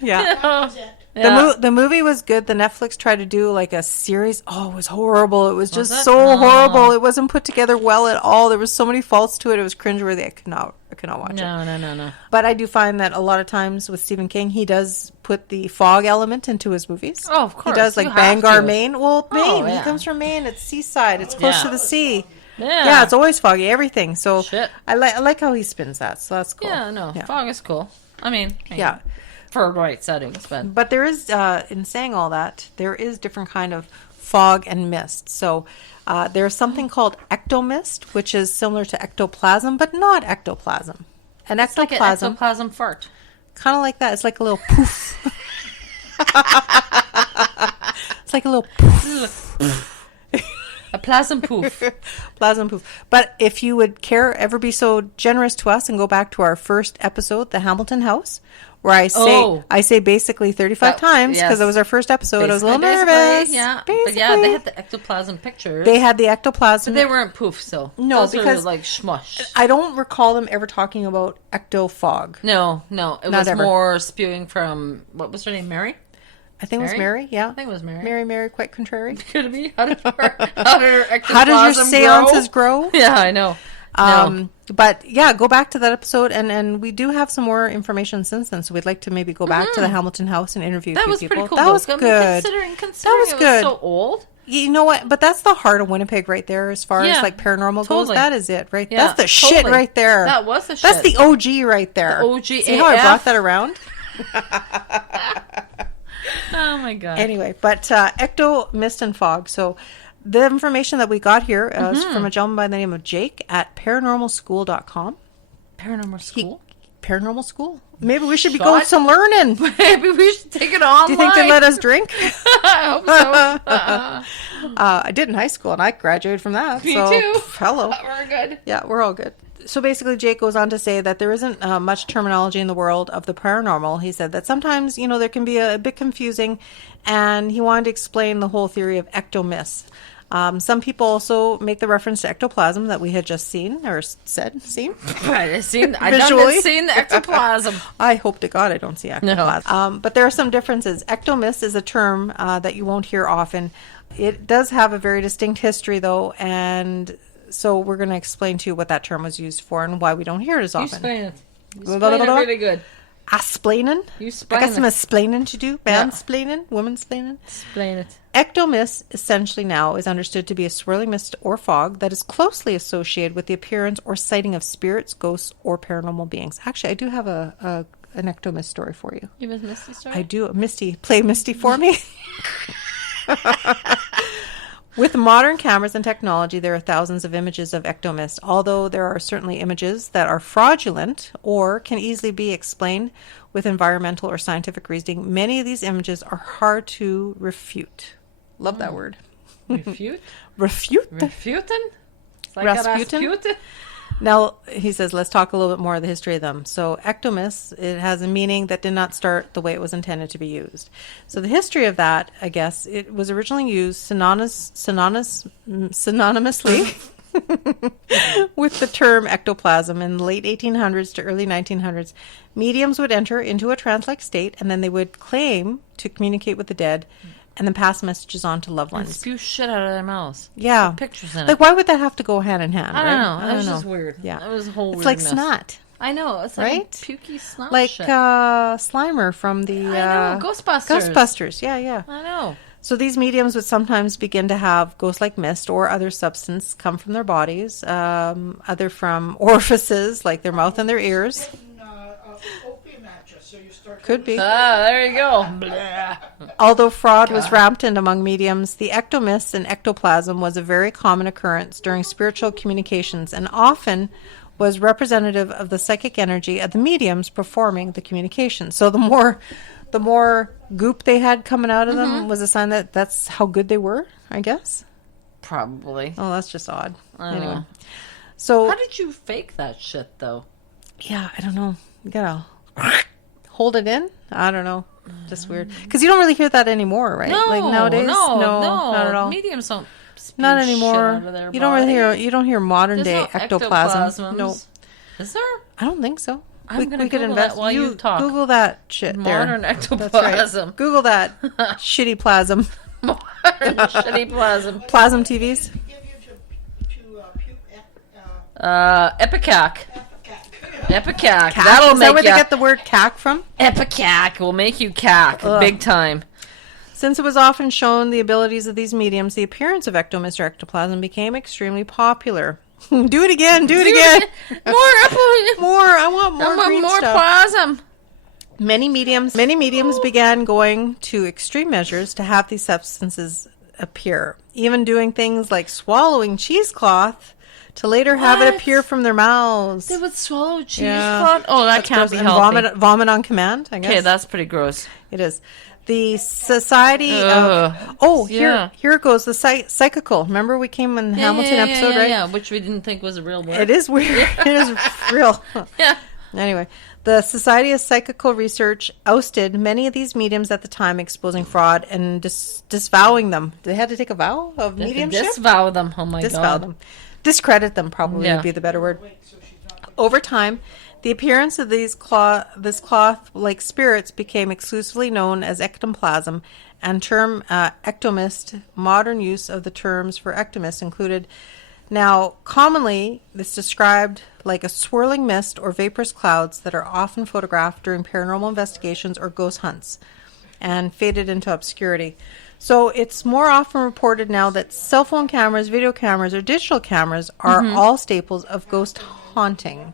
Yeah. That was it. The movie was good. The Netflix tried to do like a series. Oh, it was horrible. It was just it? so horrible. It wasn't put together well at all. There was so many faults to it. It was cringeworthy. I could not watch it. No. But I do find that a lot of times with Stephen King, he does put the fog element into his movies. Oh, of course. He does, like You have Bangor, to. Maine. Well, Maine. yeah. He comes from Maine. It's seaside. It's close to the sea. Yeah. It's always foggy. Everything. So Shit. I like how he spins that. So that's cool. Yeah, no. Fog is cool. I mean, Yeah. for right settings, But there is, in saying all that, there is different kind of fog and mist. So there's something called Ecto Mist, which is similar to ectoplasm, but not ectoplasm. An it's like an ectoplasm, ectoplasm fart. kind of like that. It's like a little poof. It's like a little poof. A plasm poof. Plasma poof. But if you would ever be so generous to us and go back to our first episode, the Hamilton House, where I say basically 35 times because it was our first episode. I was a little nervous. Yeah. Basically. But yeah, they had the ectoplasm pictures. They had the ectoplasm. But they weren't poof, so. No, those because were like smush. I don't recall them ever talking about ecto fog. No. It Not was ever. more spewing from, what was her name, Mary? I think it was Mary. Yeah, I think it was Mary. Mary, quite contrary. Could it be? How did her ectoplasm How does your seances grow? Yeah, I know. No. But yeah, go back to that episode, and we do have some more information since then. So we'd like to maybe go back to the Hamilton House and interview a That few was people. pretty cool. That was though. good. Considering That was it good. was so old. You know what? But that's the heart of Winnipeg right there, as far as Yeah, like paranormal goes. totally. That is it, right? Yeah, That's the shit totally. right there. That was the shit. That's the OG right there. The OG See how I AF? brought that around? Oh my god. Anyway, but Ecto Mist and Fog. So the information that we got here is from a gentleman by the name of Jake at paranormalschool.com. Paranormal school? Paranormal school? Maybe we should be Shot? going some learning. Maybe we should take it online. Do you think they let us drink? I hope so. I did in high school, and I graduated from that. Me so, too. Hello. We're good. Yeah, we're all good. So basically, Jake goes on to say that there isn't much terminology in the world of the paranormal. He said that sometimes, there can be a bit confusing, and he wanted to explain the whole theory of ectomyths. Some people also make the reference to ectoplasm that we had just seen, or seen. I Visually. done seen the ectoplasm. I hope to God I don't see ectoplasm. But there are some differences. Ectomyth is a term that you won't hear often. It does have a very distinct history, though, and so we're going to explain to you what that term was used for and why we don't hear it as often. You explain it. You explain it really good. Asplaining? You I explain got some it. explaining to do. Mansplaining? Womansplaining? Explain it. Ectomist essentially now is understood to be a swirling mist or fog that is closely associated with the appearance or sighting of spirits, ghosts, or paranormal beings. Actually, I do have an ectomist story for you. You have a Misty story? I do. Misty. Play Misty for me. With modern cameras and technology, there are thousands of images of ectomist, although there are certainly images that are fraudulent or can easily be explained with environmental or scientific reasoning. Many of these images are hard to refute. Love that word. Refute? Refute? Refuting? It's like Rasputin? Rasputin? Now, he says, let's talk a little bit more of the history of them. So, ectomist, it has a meaning that did not start the way it was intended to be used. So, the history of that, I guess, it was originally used synonymously with the term ectoplasm in the late 1800s to early 1900s. Mediums would enter into a trance-like state, and then they would claim to communicate with the dead and then pass messages on to loved And ones. spew shit out of their mouths. Yeah. Put pictures in Like, it. why would that have to go hand in hand? I don't right? know. I That was don't just know. weird. Yeah. That was a whole It's weird like mess. snot. I know. It's like Right? pukey snot Like shit. Slimer from the I know. Ghostbusters. Ghostbusters. Yeah. I know. So these mediums would sometimes begin to have ghost-like mist or other substance come from their bodies, other from orifices like their mouth and their ears. Opium mattress, so you start Could be. Ah, there you go. Blah. Although fraud was rampant among mediums, the ectomist and ectoplasm was a very common occurrence during spiritual communications and often was representative of the psychic energy of the mediums performing the communication. So the more goop they had coming out of them was a sign that that's how good they were, I guess. Probably. Oh, that's just odd. I don't Anyway. know. So How did you fake that shit, though? yeah, I don't know. You gotta hold it in. I don't know. Just weird. Because you don't really hear that anymore, right? No, like nowadays, no, not at all. Mediums don't spew Not shit anymore. out of their You don't really body. hear. You don't hear modern There's day no ectoplasm. ectoplasms. No, Is there? I don't think so. I'm going to we could Google invest. that while you talk. Google that shit Modern there. ectoplasm. Google that shitty plasm. Modern shitty plasm. Plasm TVs. Give you to Epicac. Epicac. Cack? That'll Is make that where you... they get the word cack from? Epicac will make you cack big time. Since it was often shown the abilities of these mediums, the appearance of ectomist or ectoplasm became extremely popular. Do it again. Do it again. More. More. I want more green more stuff. plasm. Many mediums began going to extreme measures to have these substances appear, even doing things like swallowing cheesecloth to later have it appear from their mouths. They would swallow cheesecloth? Yeah. Oh, that That's can't gross. be And healthy. vomit on command, I guess. Okay, that's pretty gross. It is. The Society Ugh. of... Oh, Yeah. here it goes. The psychical. Remember we came in the Hamilton episode, right? Yeah, which we didn't think was a real word. It is weird. It is real. Yeah. Anyway, the Society of Psychical Research ousted many of these mediums at the time, exposing fraud and disavowing them. They had to take a vow of mediumship? Disavow them. Oh, my Disavow God. them. Discredit them probably Yeah. would be the better word. Over time, the appearance of this cloth-like spirits became exclusively known as ectoplasm, and term ectomist. Modern use of the terms for ectomist included. Now, commonly, this described like a swirling mist or vaporous clouds that are often photographed during paranormal investigations or ghost hunts and faded into obscurity. So it's more often reported now that cell phone cameras, video cameras, or digital cameras are all staples of ghost hunting.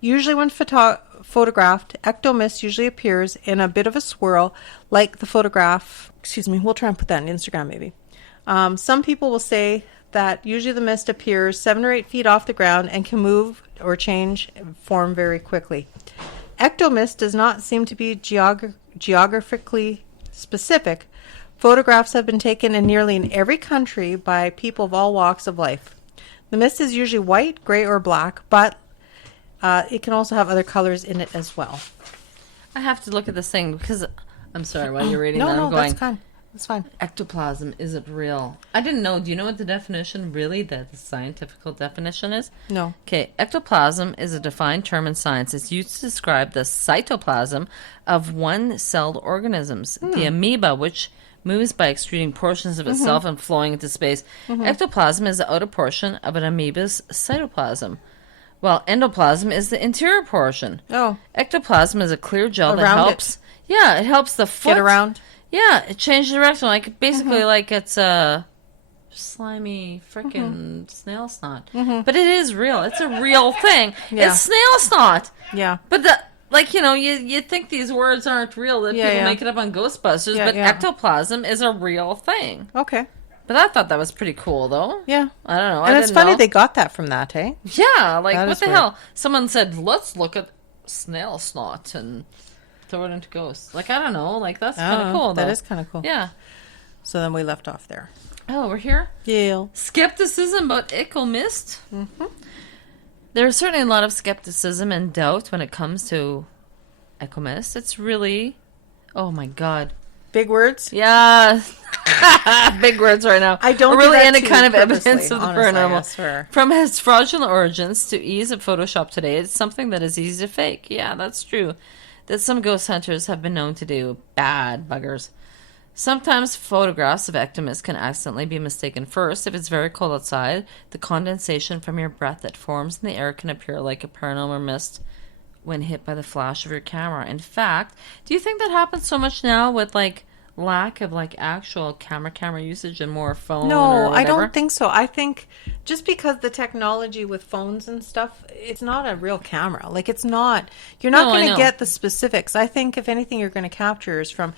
Usually when photographed, ectomist usually appears in a bit of a swirl like the photograph. Excuse me, we'll try and put that on Instagram maybe. Some people will say that usually the mist appears 7 or 8 feet off the ground and can move or change form very quickly. Ectomist does not seem to be geographically specific. Photographs have been taken in every country by people of all walks of life. The mist is usually white, gray, or black, but it can also have other colors in it as well. I have to look at this thing because I'm sorry while you're reading that. No, I'm going, that's fine. That's fine. ectoplasm isn't real. I didn't know. Do you know what the definition, really, the scientific definition is? No. Okay, ectoplasm is a defined term in science. It's used to describe the cytoplasm of one-celled organisms. The amoeba, which moves by extruding portions of itself and flowing into space. Ectoplasm is the outer portion of an amoeba's cytoplasm, while endoplasm is the interior portion. Oh. Ectoplasm is a clear gel that Around it. helps. Yeah, it helps the foot Get around. Yeah, it changed direction. Like basically, like it's a slimy freaking snail snot. But it is real. It's a real thing. Yeah. It's snail snot. Yeah. But you think these words aren't real. That Yeah, people yeah. make it up on Ghostbusters. Yeah, but yeah. ectoplasm is a real thing. Okay. But I thought that was pretty cool, though. Yeah. I don't know. And I it's didn't funny know. they got that from that, eh? Yeah, like That what is the weird. hell? Someone said, "Let's look at snail snot and throw it into ghosts." Like I don't know. Like that's kind of cool. That though. is kind of cool. Yeah. So then we left off there. Oh, we're here. Yeah. Skepticism about Ecto Mist. There's certainly a lot of skepticism and doubt when it comes to Ecto Mist. It's really, oh my God. Big words. Yeah. Big words right now. I don't Or do really that any to kind you of evidence purposely, of the honestly, I paranormal. swear. From its fraudulent origins to ease of Photoshop today, it's something that is easy to fake. Yeah, that's true. That some ghost hunters have been known to do. Bad buggers. Sometimes photographs of ectomist can accidentally be mistaken. First, if it's very cold outside, the condensation from your breath that forms in the air can appear like a paranormal mist when hit by the flash of your camera. In fact, do you think that happens so much now with like lack of like actual camera usage and more phone? No, or I whatever? don't think so. I think just because the technology with phones and stuff, it's not a real camera. Like it's not. You're not No, I going know. to get the specifics. I think if anything, you're going to capture is from.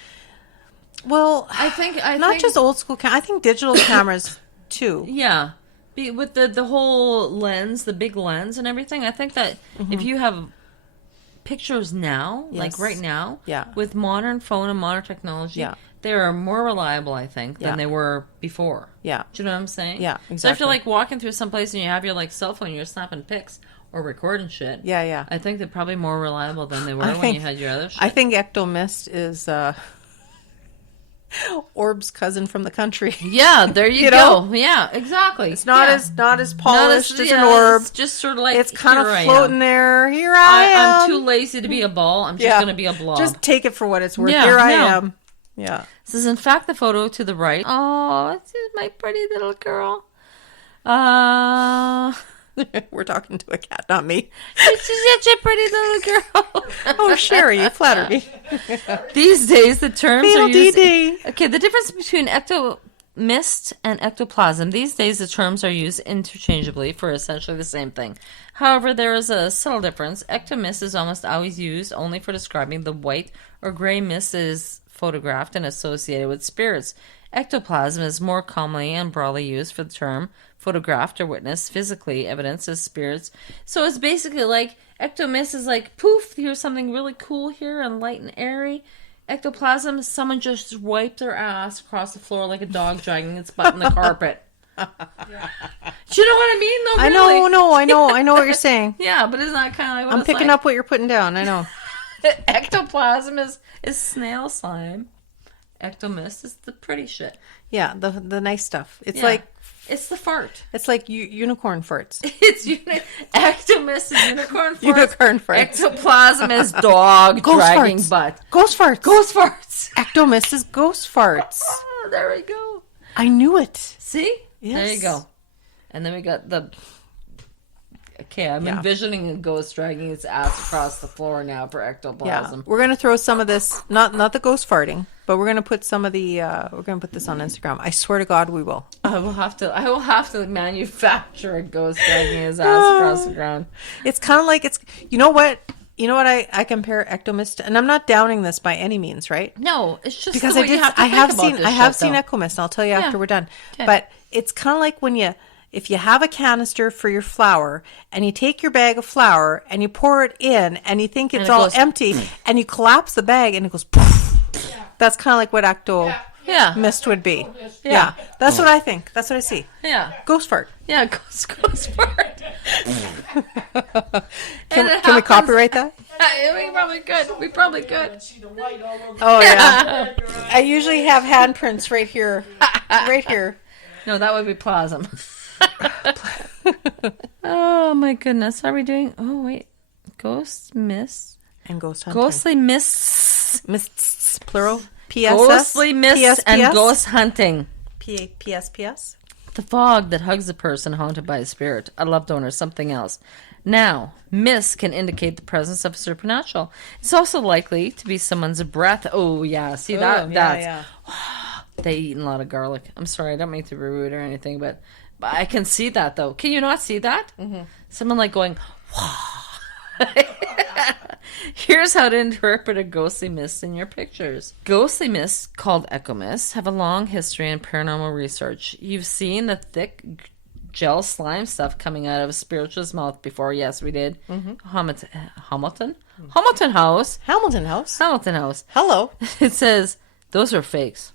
Well, I think not just old school. I think digital cameras too. Yeah. With the whole lens, the big lens and everything, I think that if you have pictures now, like Yes. right now, Yeah. with modern phone and modern technology, Yeah. they are more reliable, I think, than Yeah. they were before. Yeah. Do you know what I'm saying? Yeah, So if exactly. you're like walking through some place and you have your like cell phone, you're snapping pics or recording shit. Yeah, yeah. I think they're probably more reliable than they were I when think- you had your other shit. I think Ecto Mist is Orb's cousin from the country. Yeah, there you, You go. know? Yeah, exactly. It's not Yeah. not as polished as an orb. It's just sort of like, It's kind of here I floating am. there. Here I am. I'm too lazy to be a ball. I'm just going to be a blob. Just take it for what it's worth. Yeah, Here I no. am. Yeah. This is in fact the photo to the right. Oh, it's my pretty little girl. We're talking to a cat, not me. She's such a pretty little girl. Oh, Sherry, you flatter me. These days, the terms are used. Fiddle-dee-dee. Okay, the difference between ecto mist and ectoplasm. These days, the terms are used interchangeably for essentially the same thing. However, there is a subtle difference. Ecto mist is almost always used only for describing the white or gray mist that is photographed and associated with spirits. Ectoplasm is more commonly and broadly used for the term photographed or witnessed physically evidence as spirits. So it's basically like ectomist is like, poof, here's something really cool here and light and airy. Ectoplasm, someone just wiped their ass across the floor like a dog dragging its butt in the carpet. Do you know what I mean, though? I know. I know what you're saying. Yeah, but isn't that kind of like what I'm it's picking like? up what you're putting down. I know. Ectoplasm is snail slime. Ectomist is the pretty shit. Yeah, the nice stuff. It's Yeah. like It's the fart. it's like unicorn farts. It's ectomist is unicorn farts. Unicorn farts. Ectoplasm is dog Ghost dragging farts. butt. Ghost farts. Ghost farts. Ectomist is ghost farts. Oh, there we go. I knew it. See? Yes. There you go. And then we got the... Okay, I'm Yeah. envisioning a ghost dragging its ass across the floor now for Yeah, ectoplasm. we're gonna throw some of this. Not the ghost farting, but we're gonna put some of the. We're gonna put this on Instagram. I swear to God, we will. I will have to manufacture a ghost dragging his ass across the ground. It's kind of like it's. You know what? I compare Ectomist, and I'm not downing this by any means, right? No, it's just Because the way you have to think about this I have shit, seen though. Ectomist. And I'll tell you after we're done. Okay. But it's kind of like when if you have a canister for your flour and you take your bag of flour and you pour it in and you think it's it all goes- empty and you collapse the bag and it goes poof. That's kind of like what Ecto Yeah. Mist would be. Yeah. Yeah. That's what I think. That's what I see. Yeah. Ghost fart. Yeah, ghost fart. Can we copyright that? We probably could. See the white all over. Oh yeah. I usually have handprints right here. Right here. No, that would be plasm. Oh my goodness. Are we doing... Oh, wait. Ghost mists. And ghost hunting. Ghostly mists. Mists, plural. PSS. Ghostly mists and PSPS? ghost hunting. PSPS. The fog that hugs a person haunted by a spirit, a loved one, or something else. Now, mist can indicate the presence of supernatural. It's also likely to be someone's breath. Oh, yeah. See, that's... yeah. They eat a lot of garlic. I'm sorry, I don't mean to be rude or anything, but I can see that, though. Can you not see that? Mm-hmm. Someone like going, wow. Here's how to interpret a ghostly mist in your pictures. Ghostly mists, called echo mists, have a long history in paranormal research. You've seen the thick gel slime stuff coming out of a spiritual's mouth before. Yes, we did. Mm-hmm. Hamilton House. Hamilton House. Hamilton House. Hello. It says, those are fakes.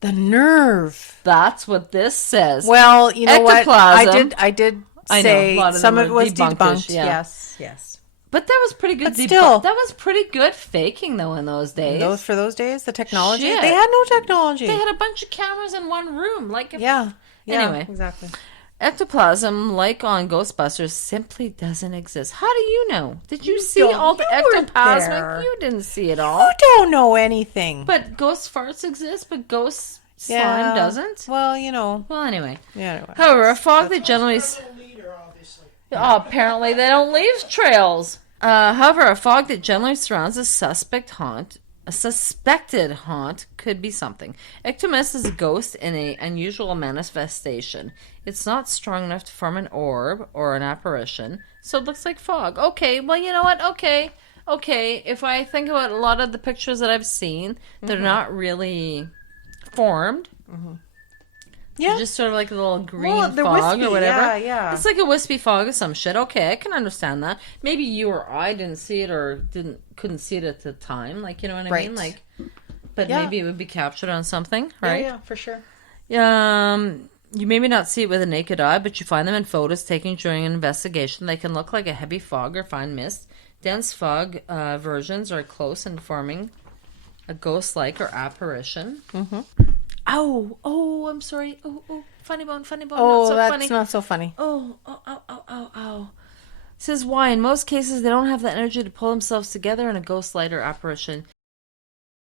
The nerve. That's what this says. Well, you know what? Ectoplasm. I did I know, say a lot of some them of it were was debunkish, debunked. yeah. Yes. But that was pretty good. But still. That was pretty good faking, though, in those days. For those days, the technology. Shit. They had no technology. They had a bunch of cameras in one room. Like, Yeah. Anyway. Exactly. Ectoplasm, like on Ghostbusters, simply doesn't exist. How do you know? Did you see don't- all the you weren't ectoplasm? there. You didn't see it all. You don't know anything. But ghost farts exist, but ghost slime Yeah. doesn't? Well, you know. Well, anyway. Yeah. Anyway. However, a fog that generally... Leader, obviously. Oh, apparently they don't leave trails. However, a fog that generally surrounds a suspected haunt could be something. Ectomist is a ghost in an unusual manifestation. It's not strong enough to form an orb or an apparition, so it looks like fog. Okay, well, you know what? Okay. If I think about a lot of the pictures that I've seen, they're not really formed. Yeah. They're just sort of like a little green Well, they're fog wispy, or whatever. yeah. It's like a wispy fog of some shit. Okay, I can understand that. Maybe you or I didn't see it or couldn't see it at the time. Like, you know what I mean? Right. Like, but Yeah. maybe it would be captured on something, right? Yeah, for sure. You maybe not see it with a naked eye, but you find them in photos taken during an investigation. They can look like a heavy fog or fine mist. Dense fog versions are close in forming A ghost-like or apparition. Oh, I'm sorry. Oh, funny bone. Oh, not so that's funny. not so funny. Oh. Says why? In most cases, they don't have the energy to pull themselves together in a ghost light or apparition.